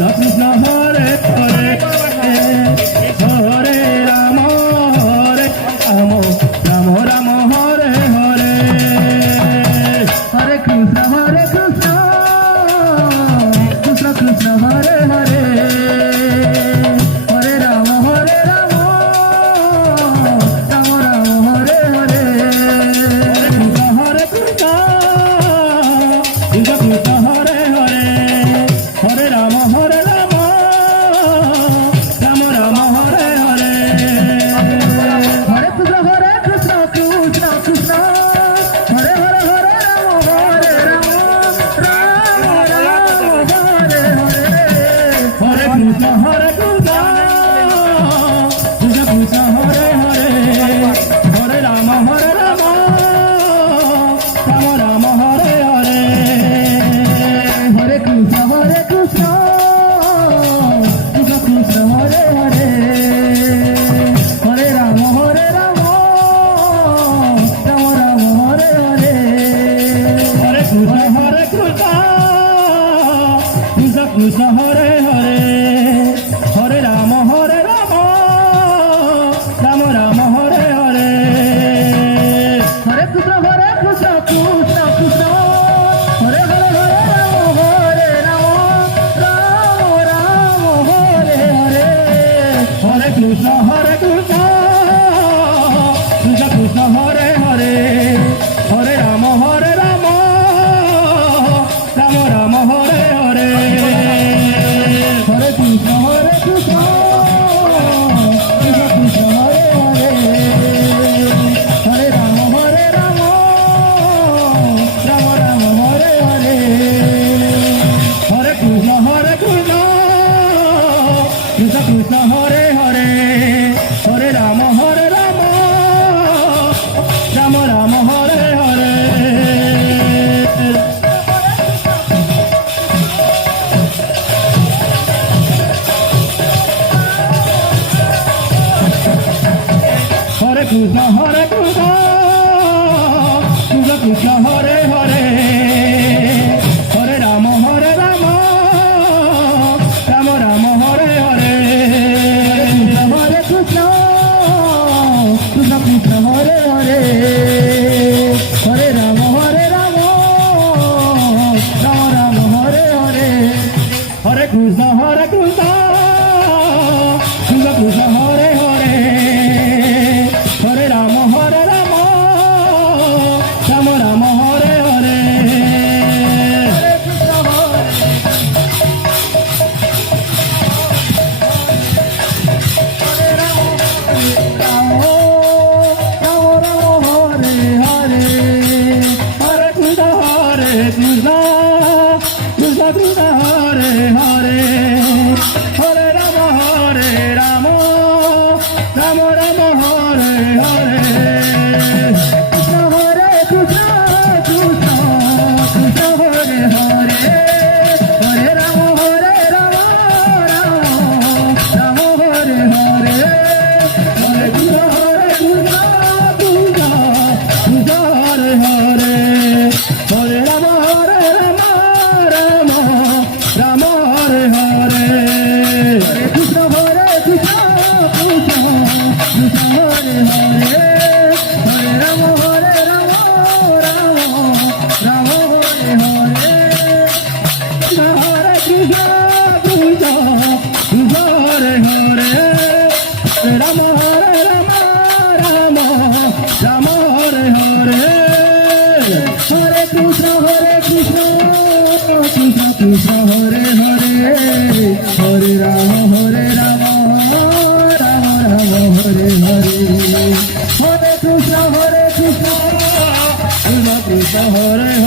Krishna Hare Hare Hare Ram Ram Ram Hare Hare Hare Krishna Krishna Krishna Hare Hare Hare Ram Ram Ram Hare Hare Hare Krishna Krishna Krishna Hare Hare Hare Ram Ram Ram Hare Hare Hare Krishna Krishna Krishna Hare Hare Hare Ram Ram Hare Hare Hare Krishna Krishna Krishna Hare Hare Hare Ram Ram Ram Hare Hare Hare Krishna Krishna Krishna Hare Hare Hare Ram Ram Ram Hare Hare Hare Krishna Krishna Krishna Hare Hare Hare Ram Ram Ram Hare Hare Hare Krishna Krishna Krishna Hare Hare Hare Ram Ram Hare Hare Hare Krishna Krishna Krishna Hare Hare Hare Ram Ram Ram Hare Hare Hare Krishna Krishna Krishna Hare Hare Hare Ram Ram Ram Hare Hare Hare Krishna Krishna Krishna Hare Hare Hare Ram Ram Hare Hare Hare Krishna Krishna Krishna Hare Hare Hare Ram Ram Ram Hare Hare Hare Krishna Krishna Hare Hare Hare Ram Ram Ram Hare Hare Hare Krishna Krishna Krishna Hare Hare Hare Ram Ram Ram Hare Hare Ram Ram Hare Hare Hare Krishna Krishna Krishna Hare Hare Hare Ram Ram Ram Hare Hare Krishna Krishna Krishna Krishna Hare Hare Hare Ram Ram Ram Hare Hare Hare Krishna Krishna Krishna Hare Hare Hare Ram Ram Ram Hare Hare Hare Krishna Krishna Krishna Krishna Hare Hare Hare Ram Ram Ram Hare Hare Hare Krishna Krishna Krishna Hare Hare Ram Ram Ram Hare Hare Hare Krishna Krishna Krishna Hare Hare Hare Ram Ram Ram Hare Hare Hare Krishna Krishna Krishna Hare